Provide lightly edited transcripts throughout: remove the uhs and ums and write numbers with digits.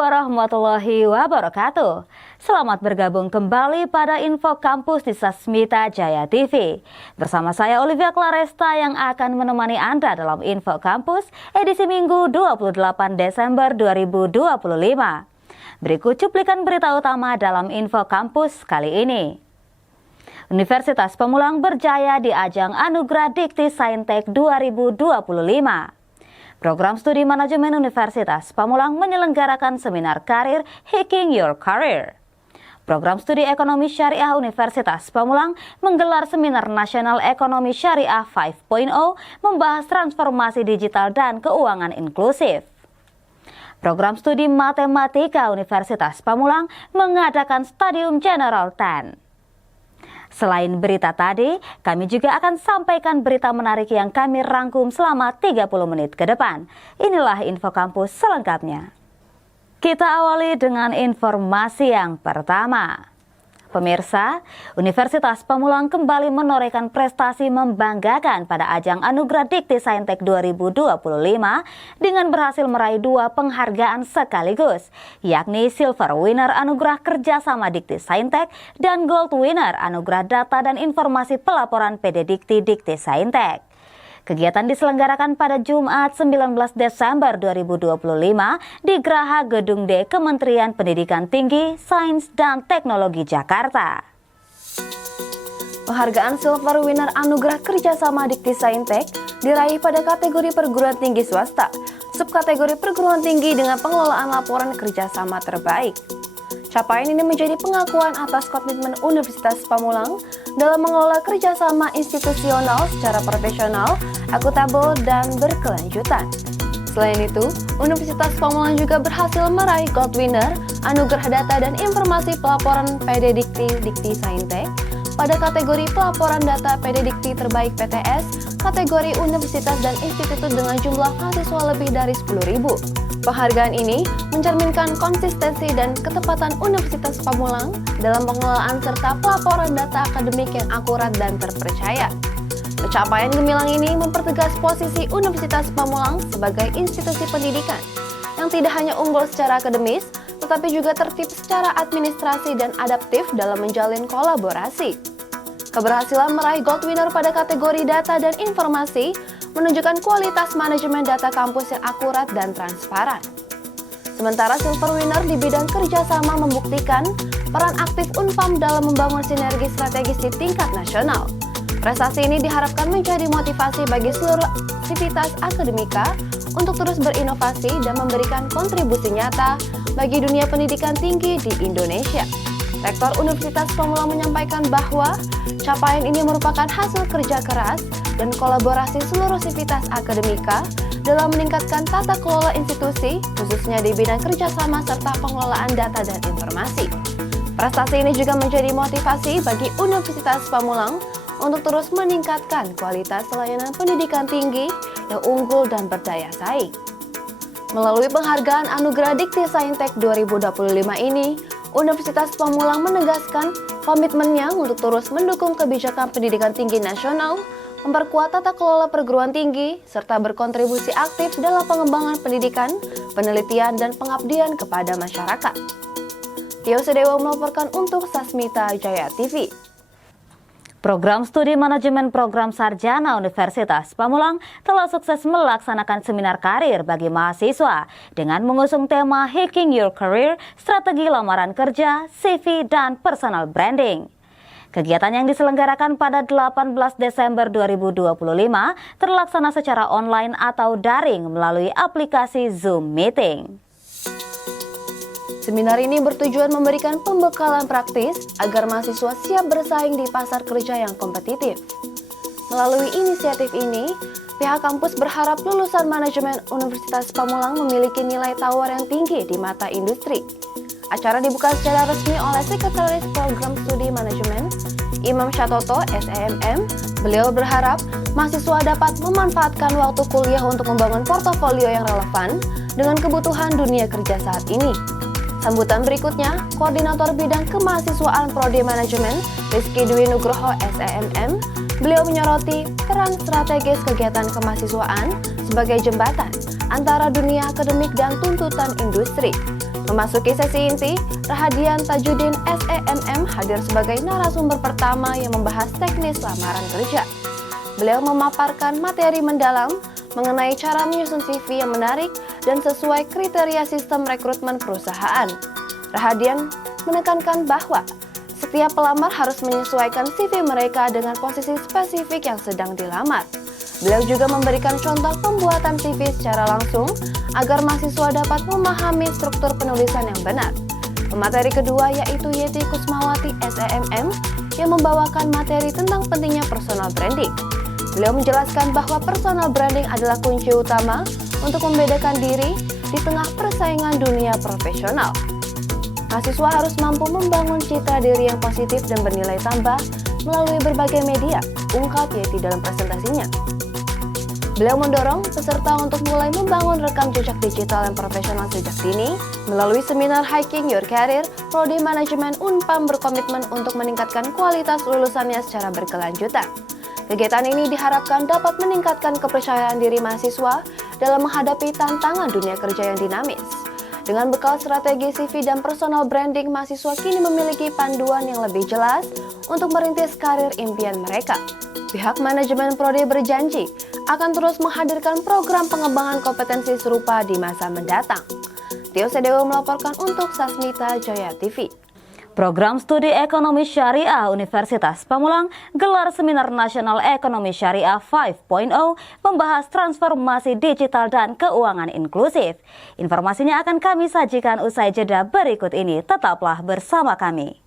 warahmatullahi wabarakatuh. Selamat bergabung kembali pada Info Kampus di Sasmita Jaya TV. Bersama saya Olivia Claresta yang akan menemani Anda dalam Info Kampus edisi Minggu 28 Desember 2025. Berikut cuplikan berita utama dalam Info Kampus kali ini. Universitas Pamulang berjaya di ajang Anugerah Dikti Saintek 2025. Program Studi Manajemen Universitas Pamulang menyelenggarakan seminar karir Hacking Your Career. Program Studi Ekonomi Syariah Universitas Pamulang menggelar Seminar Nasional Ekonomi Syariah 5.0 membahas transformasi digital dan keuangan inklusif. Program Studi Matematika Universitas Pamulang mengadakan Stadium General 10. Selain berita tadi, kami juga akan sampaikan berita menarik yang kami rangkum selama 30 menit ke depan. Inilah Info Kampus selengkapnya. Kita awali dengan informasi yang pertama. Pemirsa, Universitas Pamulang kembali menorehkan prestasi membanggakan pada ajang Anugerah Dikti Saintek 2025 dengan berhasil meraih 2 penghargaan sekaligus, yakni Silver Winner Anugerah Kerjasama Dikti Saintek dan Gold Winner Anugerah Data dan Informasi Pelaporan PD Dikti Dikti Saintek. Kegiatan diselenggarakan pada Jumat 19 Desember 2025 di Graha Gedung D Kementerian Pendidikan Tinggi, Sains dan Teknologi Jakarta. Penghargaan Silver Winner Anugerah Kerjasama Dikti Saintek diraih pada kategori perguruan tinggi swasta, subkategori perguruan tinggi dengan pengelolaan laporan kerjasama terbaik. Capaian ini menjadi pengakuan atas komitmen Universitas Pamulang dalam mengelola kerjasama institusional secara profesional, akuntabel, dan berkelanjutan. Selain itu, Universitas Pamulang juga berhasil meraih Gold Winner Anugerah Data dan Informasi Pelaporan PD Dikti Dikti Saintek pada kategori pelaporan data PD Dikti terbaik PTS, kategori universitas dan institut dengan jumlah mahasiswa lebih dari 10.000. Penghargaan ini mencerminkan konsistensi dan ketepatan Universitas Pamulang dalam pengelolaan serta pelaporan data akademik yang akurat dan terpercaya. Pencapaian gemilang ini mempertegas posisi Universitas Pamulang sebagai institusi pendidikan yang tidak hanya unggul secara akademis, tetapi juga tertib secara administrasi dan adaptif dalam menjalin kolaborasi. Keberhasilan meraih Gold Winner pada kategori data dan informasi menunjukkan kualitas manajemen data kampus yang akurat dan transparan. Sementara Silver Winner di bidang kerjasama membuktikan peran aktif Unpam dalam membangun sinergi strategis di tingkat nasional. Prestasi ini diharapkan menjadi motivasi bagi seluruh aktivitas akademika untuk terus berinovasi dan memberikan kontribusi nyata bagi dunia pendidikan tinggi di Indonesia. Rektor Universitas Pamulang menyampaikan bahwa capaian ini merupakan hasil kerja keras dan kolaborasi seluruh sivitas akademika dalam meningkatkan tata kelola institusi, khususnya di bidang kerjasama serta pengelolaan data dan informasi. Prestasi ini juga menjadi motivasi bagi Universitas Pamulang untuk terus meningkatkan kualitas layanan pendidikan tinggi yang unggul dan berdaya saing. Melalui penghargaan Anugerah Dikti Saintek 2025 ini, Universitas Pamulang menegaskan komitmennya untuk terus mendukung kebijakan pendidikan tinggi nasional, memperkuat tata kelola perguruan tinggi, serta berkontribusi aktif dalam pengembangan pendidikan, penelitian, dan pengabdian kepada masyarakat. Tio Sedewa melaporkan untuk Sasmita Jaya TV. Program Studi Manajemen Program Sarjana Universitas Pamulang telah sukses melaksanakan seminar karir bagi mahasiswa dengan mengusung tema Hacking Your Career, Strategi Lamaran Kerja, CV, dan Personal Branding. Kegiatan yang diselenggarakan pada 18 Desember 2025 terlaksana secara online atau daring melalui aplikasi Zoom Meeting. Seminar ini bertujuan memberikan pembekalan praktis agar mahasiswa siap bersaing di pasar kerja yang kompetitif. Melalui inisiatif ini, pihak kampus berharap lulusan manajemen Universitas Pamulang memiliki nilai tawar yang tinggi di mata industri. Acara dibuka secara resmi oleh Sekretaris Program Studi Manajemen, Imam Syatoto, SEMM. Beliau berharap mahasiswa dapat memanfaatkan waktu kuliah untuk membangun portofolio yang relevan dengan kebutuhan dunia kerja saat ini. Sambutan berikutnya, Koordinator Bidang Kemahasiswaan Prodi Manajemen, Rizky Dwi Nugroho SEMM, beliau menyoroti peran strategis kegiatan kemahasiswaan sebagai jembatan antara dunia akademik dan tuntutan industri. Memasuki sesi inti, Rahadian Tajudin SEMM hadir sebagai narasumber pertama yang membahas teknis lamaran kerja. Beliau memaparkan materi mendalam mengenai cara menyusun CV yang menarik dan sesuai kriteria sistem rekrutmen perusahaan. Rahadian menekankan bahwa setiap pelamar harus menyesuaikan CV mereka dengan posisi spesifik yang sedang dilamar. Beliau juga memberikan contoh pembuatan CV secara langsung agar mahasiswa dapat memahami struktur penulisan yang benar. Pemateri kedua yaitu Yeti Kusmawati SEMM yang membawakan materi tentang pentingnya personal branding. Beliau menjelaskan bahwa personal branding adalah kunci utama untuk membedakan diri di tengah persaingan dunia profesional. Mahasiswa harus mampu membangun citra diri yang positif dan bernilai tambah melalui berbagai media, ungkap Yeti dalam presentasinya. Beliau mendorong peserta untuk mulai membangun rekam jejak digital yang profesional sejak dini. Melalui seminar Hiking Your Career, Prodi Manajemen Unpam berkomitmen untuk meningkatkan kualitas lulusannya secara berkelanjutan. Kegiatan ini diharapkan dapat meningkatkan kepercayaan diri mahasiswa dalam menghadapi tantangan dunia kerja yang dinamis. Dengan bekal strategi CV dan personal branding, mahasiswa kini memiliki panduan yang lebih jelas untuk merintis karir impian mereka. Pihak manajemen Prodi berjanji akan terus menghadirkan program pengembangan kompetensi serupa di masa mendatang. Tio Sedewo melaporkan untuk Sasmita Jaya TV. Program Studi Ekonomi Syariah Universitas Pamulang gelar Seminar Nasional Ekonomi Syariah 5.0 membahas transformasi digital dan keuangan inklusif. Informasinya akan kami sajikan usai jeda berikut ini. Tetaplah bersama kami.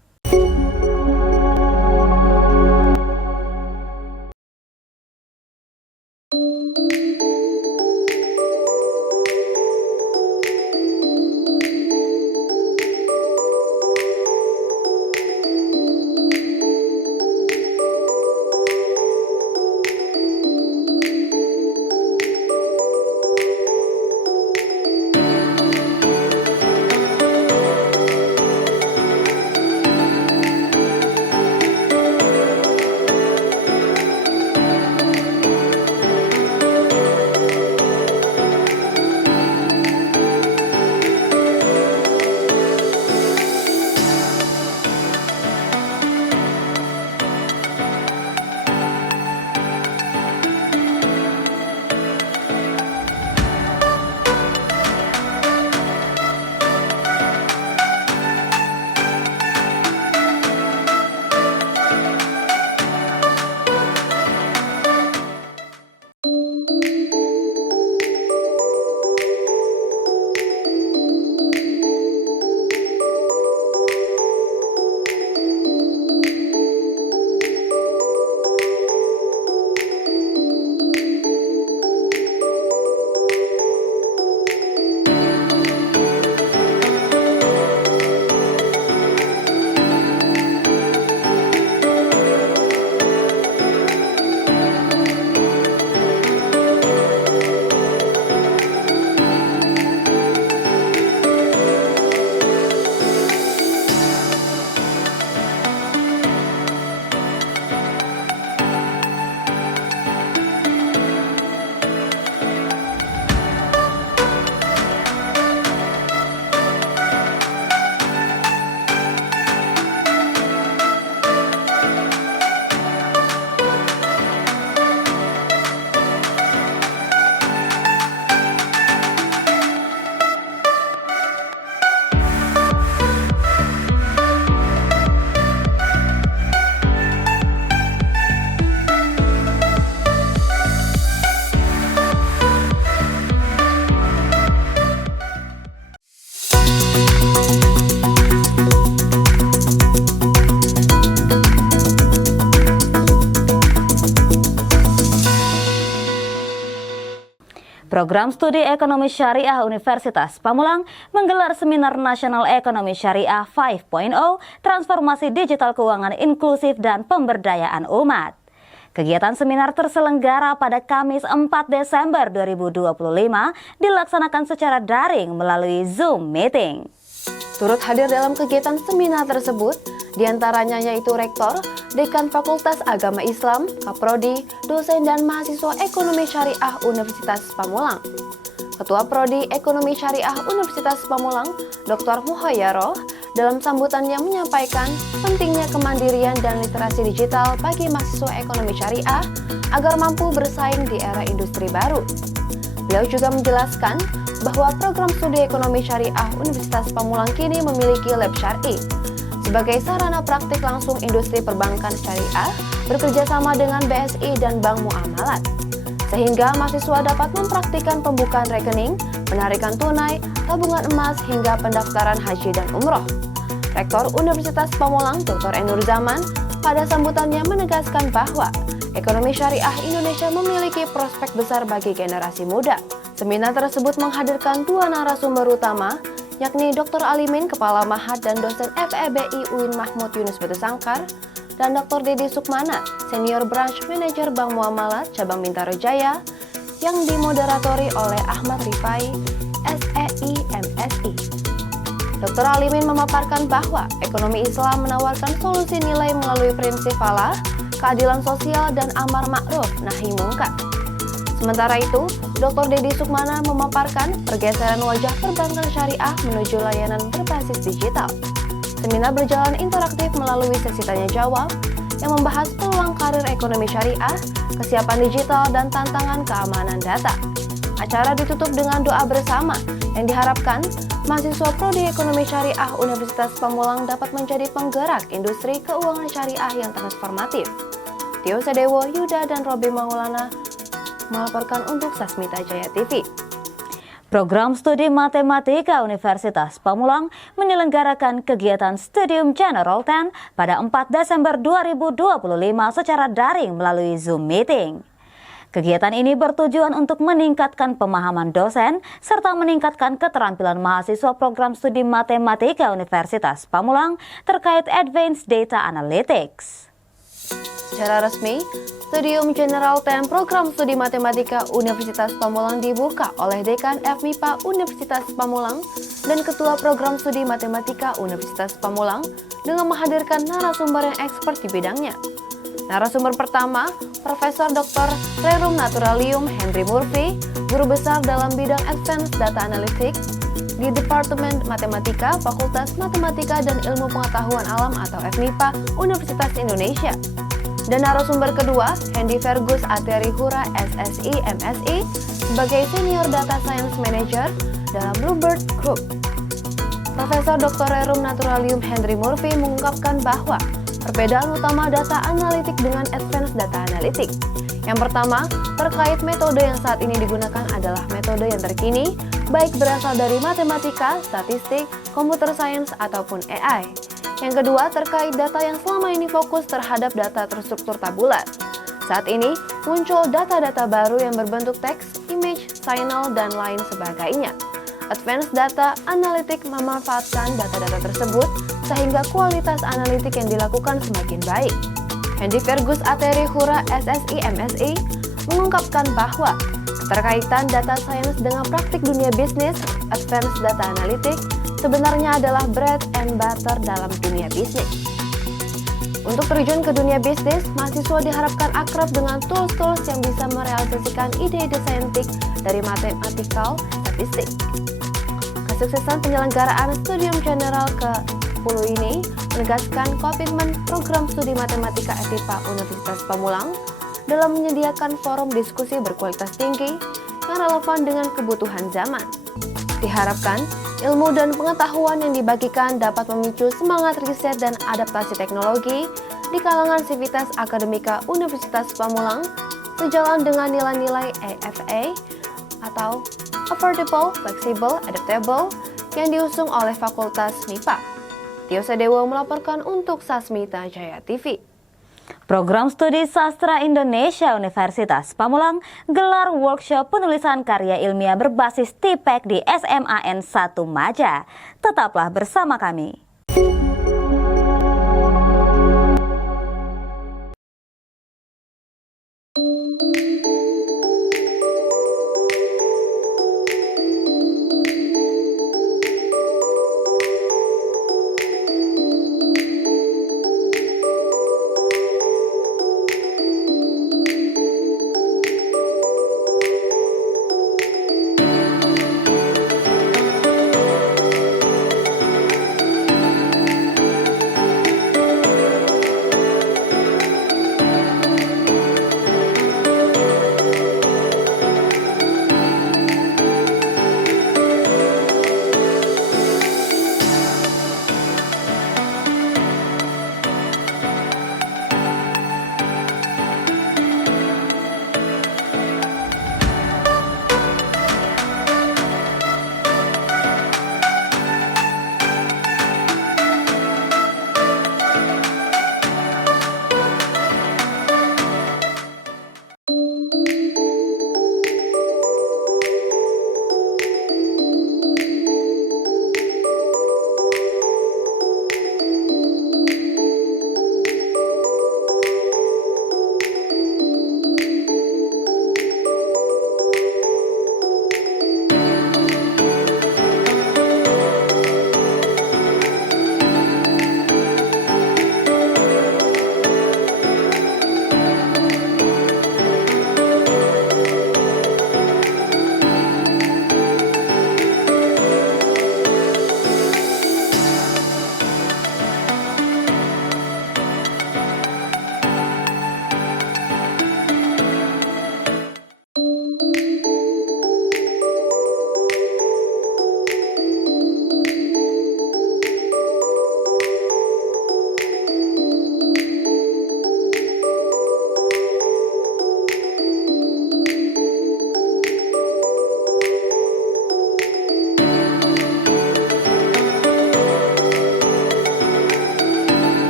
Program Studi Ekonomi Syariah Universitas Pamulang menggelar Seminar Nasional Ekonomi Syariah 5.0 Transformasi Digital Keuangan Inklusif dan Pemberdayaan Umat. Kegiatan seminar terselenggara pada Kamis 4 Desember 2025 dilaksanakan secara daring melalui Zoom Meeting. Turut hadir dalam kegiatan seminar tersebut, diantaranya yaitu Rektor, Dekan Fakultas Agama Islam, Kaprodi, dosen dan mahasiswa Ekonomi Syariah Universitas Pamulang, Ketua Prodi Ekonomi Syariah Universitas Pamulang, Dr. Muhayyaro, dalam sambutannya menyampaikan pentingnya kemandirian dan literasi digital bagi mahasiswa ekonomi syariah agar mampu bersaing di era industri baru. Beliau juga menjelaskan bahwa program studi ekonomi syariah Universitas Pamulang kini memiliki lab syar'i sebagai sarana praktik langsung industri perbankan syariah bekerjasama dengan BSI dan Bank Muamalat, sehingga mahasiswa dapat mempraktikkan pembukaan rekening, penarikan tunai, tabungan emas, hingga pendaftaran haji dan umroh. Rektor Universitas Pamulang, Dr. Enur Zaman, pada sambutannya menegaskan bahwa ekonomi syariah Indonesia memiliki prospek besar bagi generasi muda. Seminar tersebut menghadirkan dua narasumber utama, yakni Dr. Alimin, Kepala Mahat dan dosen FEBI UIN Mahmud Yunus Batu Sangkar, dan Dr. Dedi Sukmana, Senior Branch Manager Bank Muamalat Cabang Bintaro Jaya, yang dimoderatori oleh Ahmad Rifai, SEI MSI. Dr. Alimin memaparkan bahwa ekonomi Islam menawarkan solusi nilai melalui prinsip falah, keadilan sosial, dan amar ma'ruf nahi mungkar. Sementara itu, Dr. Dedi Sukmana memaparkan pergeseran wajah perbankan syariah menuju layanan berbasis digital. Seminar berjalan interaktif melalui sesi tanya jawab yang membahas peluang karir ekonomi syariah, kesiapan digital, dan tantangan keamanan data. Acara ditutup dengan doa bersama yang diharapkan mahasiswa Prodi Ekonomi Syariah Universitas Pamulang dapat menjadi penggerak industri keuangan syariah yang transformatif. Tio Sadewo, Yuda, dan Robi Maulana melaporkan untuk Sasmita Jaya TV. Program Studi Matematika Universitas Pamulang menyelenggarakan kegiatan Studium General 10 pada 4 Desember 2025 secara daring melalui Zoom Meeting. Kegiatan ini bertujuan untuk meningkatkan pemahaman dosen serta meningkatkan keterampilan mahasiswa program studi Matematika Universitas Pamulang terkait Advanced Data Analytics. Secara resmi, Studium General 10 Program Studi Matematika Universitas Pamulang dibuka oleh Dekan FMIPA Universitas Pamulang dan Ketua Program Studi Matematika Universitas Pamulang dengan menghadirkan narasumber yang expert di bidangnya. Narasumber pertama, Profesor Dr. Rerum Naturalium Henry Murphy, Guru Besar dalam bidang Advanced Data Analytics di Departemen Matematika, Fakultas Matematika dan Ilmu Pengetahuan Alam atau FMIPA Universitas Indonesia. Dan narasumber kedua, Hendy Fergus Ateri Hura SSI MSI sebagai Senior Data Science Manager dalam Bluebird Group. Profesor Dr. Rerum Naturalium Henry Murphy mengungkapkan bahwa perbedaan utama data analitik dengan advanced data analytic. Yang pertama, terkait metode yang saat ini digunakan adalah metode yang terkini, baik berasal dari matematika, statistik, computer science, ataupun AI. Yang kedua, terkait data yang selama ini fokus terhadap data terstruktur tabular. Saat ini, muncul data-data baru yang berbentuk teks, image, signal, dan lain sebagainya. Advanced Data Analytic memanfaatkan data-data tersebut sehingga kualitas analitik yang dilakukan semakin baik. Hendy Fergus Ateri Hura SSI MSI mengungkapkan bahwa keterkaitan data science dengan praktik dunia bisnis, Advanced Data Analytic sebenarnya adalah bread and butter dalam dunia bisnis. Untuk terjun ke dunia bisnis, mahasiswa diharapkan akrab dengan tools-tools yang bisa merealisasikan ide-ide saintik dari mathematical statistik. Kesuksesan penyelenggaraan Studium General ke-10 ini menegaskan komitmen program studi matematika FIPA Universitas Pamulang dalam menyediakan forum diskusi berkualitas tinggi yang relevan dengan kebutuhan zaman. Diharapkan, ilmu dan pengetahuan yang dibagikan dapat memicu semangat riset dan adaptasi teknologi di kalangan sivitas akademika Universitas Pamulang sejalan dengan nilai-nilai AFA atau Affordable, Flexible, Adaptable yang diusung oleh Fakultas MIPA. Tio Sadewo melaporkan untuk Sasmita Jaya TV. Program Studi Sastra Indonesia Universitas Pamulang gelar workshop penulisan karya ilmiah berbasis TIPEK di SMAN 1 Maja. Tetaplah bersama kami.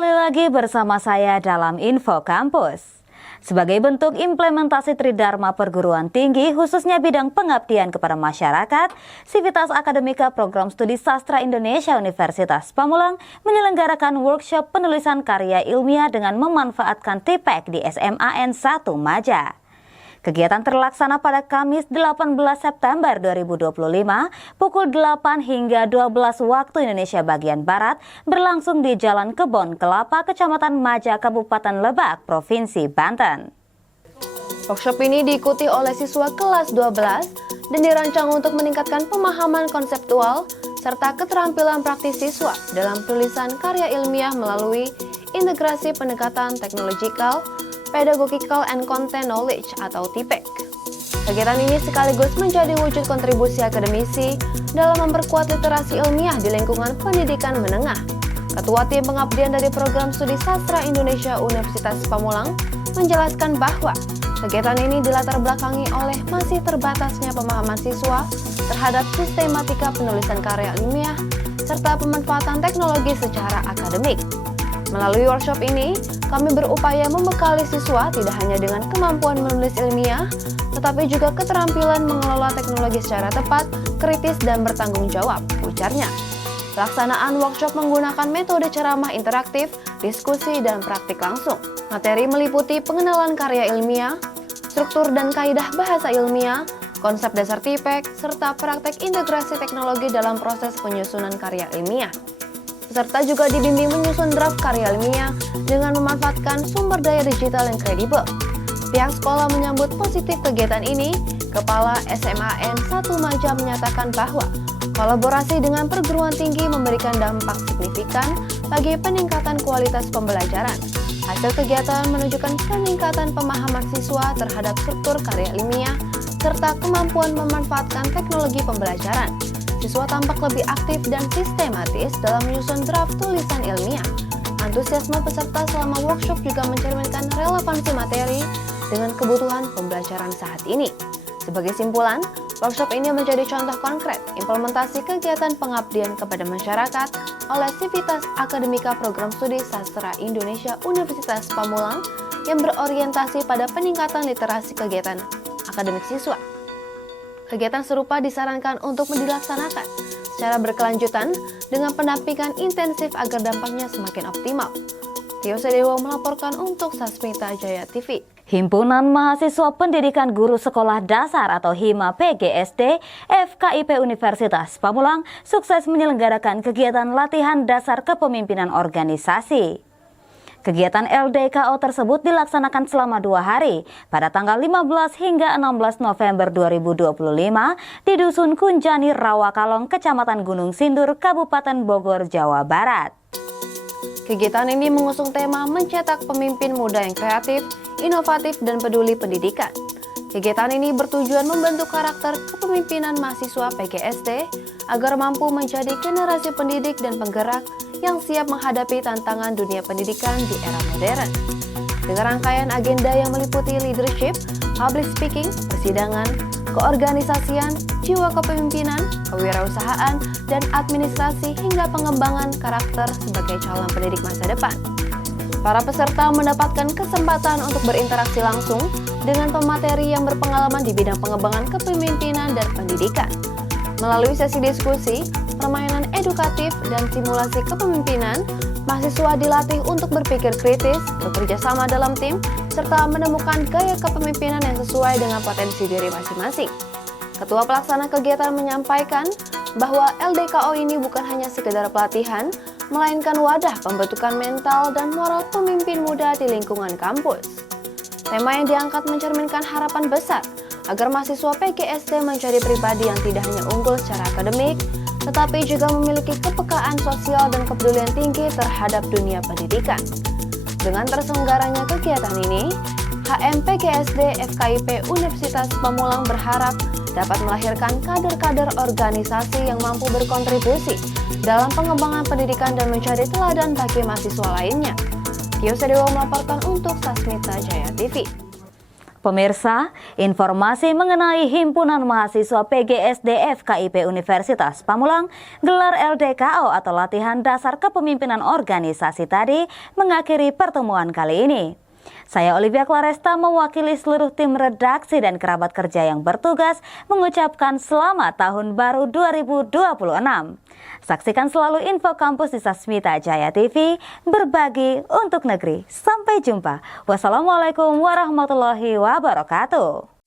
Kembali lagi bersama saya dalam Info Kampus. Sebagai bentuk implementasi Tridharma perguruan tinggi, khususnya bidang pengabdian kepada masyarakat, Sivitas Akademika Program Studi Sastra Indonesia Universitas Pamulang menyelenggarakan workshop penulisan karya ilmiah dengan memanfaatkan TIPEK di SMAN 1 Maja. Kegiatan terlaksana pada Kamis 18 September 2025 pukul 8 hingga 12 waktu Indonesia bagian Barat berlangsung di Jalan Kebon Kelapa, Kecamatan Maja, Kabupaten Lebak, Provinsi Banten. Workshop ini diikuti oleh siswa kelas 12 dan dirancang untuk meningkatkan pemahaman konseptual serta keterampilan praktis siswa dalam tulisan karya ilmiah melalui integrasi pendekatan teknologikal, Pedagogical and Content Knowledge atau TIPEK. Kegiatan ini sekaligus menjadi wujud kontribusi akademisi dalam memperkuat literasi ilmiah di lingkungan pendidikan menengah. Ketua Tim Pengabdian dari Program Studi Sastra Indonesia Universitas Pamulang menjelaskan bahwa kegiatan ini dilatar belakangi oleh masih terbatasnya pemahaman siswa terhadap sistematika penulisan karya ilmiah serta pemanfaatan teknologi secara akademik. Melalui workshop ini, kami berupaya membekali siswa tidak hanya dengan kemampuan menulis ilmiah, tetapi juga keterampilan mengelola teknologi secara tepat, kritis, dan bertanggung jawab, ujarnya. Pelaksanaan workshop menggunakan metode ceramah interaktif, diskusi, dan praktik langsung. Materi meliputi pengenalan karya ilmiah, struktur dan kaidah bahasa ilmiah, konsep dasar TIPEK, serta praktek integrasi teknologi dalam proses penyusunan karya ilmiah. Peserta juga dibimbing menyusun draft karya ilmiah dengan memanfaatkan sumber daya digital yang kredibel. Pihak sekolah menyambut positif kegiatan ini. Kepala SMAN 1 Maja menyatakan bahwa kolaborasi dengan perguruan tinggi memberikan dampak signifikan bagi peningkatan kualitas pembelajaran. Hasil kegiatan menunjukkan peningkatan pemahaman siswa terhadap struktur karya ilmiah serta kemampuan memanfaatkan teknologi pembelajaran. Siswa tampak lebih aktif dan sistematis dalam menyusun draft tulisan ilmiah. Antusiasme peserta selama workshop juga mencerminkan relevansi materi dengan kebutuhan pembelajaran saat ini. Sebagai simpulan, workshop ini menjadi contoh konkret implementasi kegiatan pengabdian kepada masyarakat oleh Sivitas Akademika Program Studi Sastra Indonesia Universitas Pamulang yang berorientasi pada peningkatan literasi kegiatan akademik siswa. Kegiatan serupa disarankan untuk dilaksanakan secara berkelanjutan dengan pendampingan intensif agar dampaknya semakin optimal. Tio Sedewo melaporkan untuk Sasmita Jaya TV. Himpunan Mahasiswa Pendidikan Guru Sekolah Dasar atau HIMA PGSD FKIP Universitas Pamulang sukses menyelenggarakan kegiatan latihan dasar kepemimpinan organisasi. Kegiatan LDKO tersebut dilaksanakan selama 2 hari pada tanggal 15 hingga 16 November 2025 di Dusun Kunjani, Rawakalong, Kecamatan Gunung Sindur, Kabupaten Bogor, Jawa Barat. Kegiatan ini mengusung tema mencetak pemimpin muda yang kreatif, inovatif, dan peduli pendidikan. Kegiatan ini bertujuan membentuk karakter kepemimpinan mahasiswa PGSD agar mampu menjadi generasi pendidik dan penggerak yang siap menghadapi tantangan dunia pendidikan di era modern. Dengan rangkaian agenda yang meliputi leadership, public speaking, persidangan, keorganisasian, jiwa kepemimpinan, kewirausahaan, dan administrasi hingga pengembangan karakter sebagai calon pendidik masa depan. Para peserta mendapatkan kesempatan untuk berinteraksi langsung dengan pemateri yang berpengalaman di bidang pengembangan kepemimpinan dan pendidikan. Melalui sesi diskusi, permainan edukatif, dan simulasi kepemimpinan, mahasiswa dilatih untuk berpikir kritis, bekerja sama dalam tim, serta menemukan gaya kepemimpinan yang sesuai dengan potensi diri masing-masing. Ketua pelaksana kegiatan menyampaikan bahwa LDKO ini bukan hanya sekedar pelatihan, melainkan wadah pembentukan mental dan moral pemimpin muda di lingkungan kampus. Tema yang diangkat mencerminkan harapan besar agar mahasiswa PGSD menjadi pribadi yang tidak hanya unggul secara akademik, tetapi juga memiliki kepekaan sosial dan kepedulian tinggi terhadap dunia pendidikan. Dengan terselenggaranya kegiatan ini, HM PGSD FKIP Universitas Pamulang berharap dapat melahirkan kader-kader organisasi yang mampu berkontribusi dalam pengembangan pendidikan dan menjadi teladan bagi mahasiswa lainnya. Tio Sedewo melaporkan untuk Sasmita Jaya TV. Pemirsa, informasi mengenai Himpunan Mahasiswa PGSD FKIP Universitas Pamulang gelar LDKO atau Latihan Dasar Kepemimpinan Organisasi tadi mengakhiri pertemuan kali ini. Saya Olivia Claresta mewakili seluruh tim redaksi dan kerabat kerja yang bertugas mengucapkan selamat tahun baru 2026. Saksikan selalu info kampus di Sasmita Jaya TV, berbagi untuk negeri. Sampai jumpa. Wassalamualaikum warahmatullahi wabarakatuh.